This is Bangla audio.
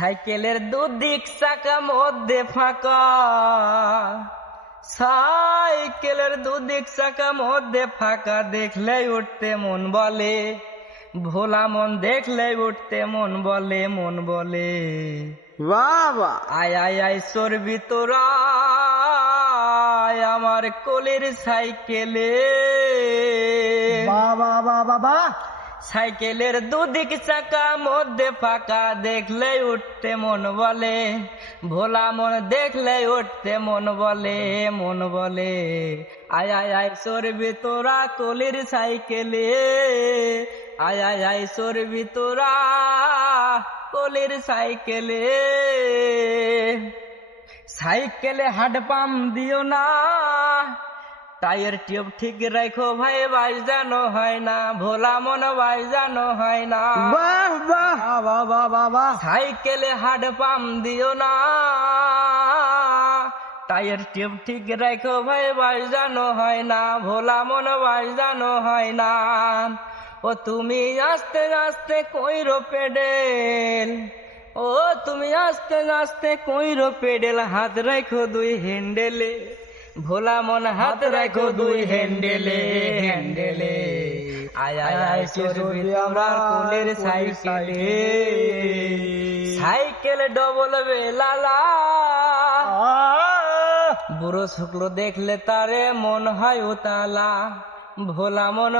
সাইকেলের দুদিক চাকা মধ্যে ফাঁকা, সাইকেলের দুদিক চাকা মধ্যে ফাঁকা, দেখলেই উঠতে মন বলে, ভোলা মন দেখলেই উঠতে মন বলে, মন বলে বাবা আয় আয় আয় চড়বি তোরা আমার কোলের সাইকেলে। বাবা বাবা সাইকেলের দুদিক চাকা মধ্যে ফাঁকা, দেখলেই উঠতে মন বলে, ভোলা মন দেখলেই উঠতে মন বলে, মন বলে আয় আয় আয় চড়বি তোরা কোলের সাইকেলে, আয় আয় আয় চড়বি তোরা কোলের সাইকেলে। সাইকেলে হাড পাম্প দিও না, টায়ার টিউব ঠিক রাখো ভাই, বাজানো হয় না, ভোলা মন বাজানো হয় না। বাহ বাহ বাবা বাবা সাইকেলে হাড পাম্প দিও না, টায়ার টিউব ঠিক রাখো ভাই, বাজানো হয় না, ভোলা মন বাজানো হয় না। ও তুমি আস্তে আস্তে কইরো পেডেল, ও তুমি আস্তে আস্তে কইরো পেডেল, হাত রাখো দুই হ্যান্ডেলে, ভোলা মন হাত রাখো দুই হ্যান্ডেলে, হ্যান্ডেলে আয় আয় আয় চড়বি আমরা কোলের সাইকেলে। সাইকেল ডবল বেলালা, বুড়ো শুক্লো দেখলে তারে মন হয় উতালা, ভোলা মন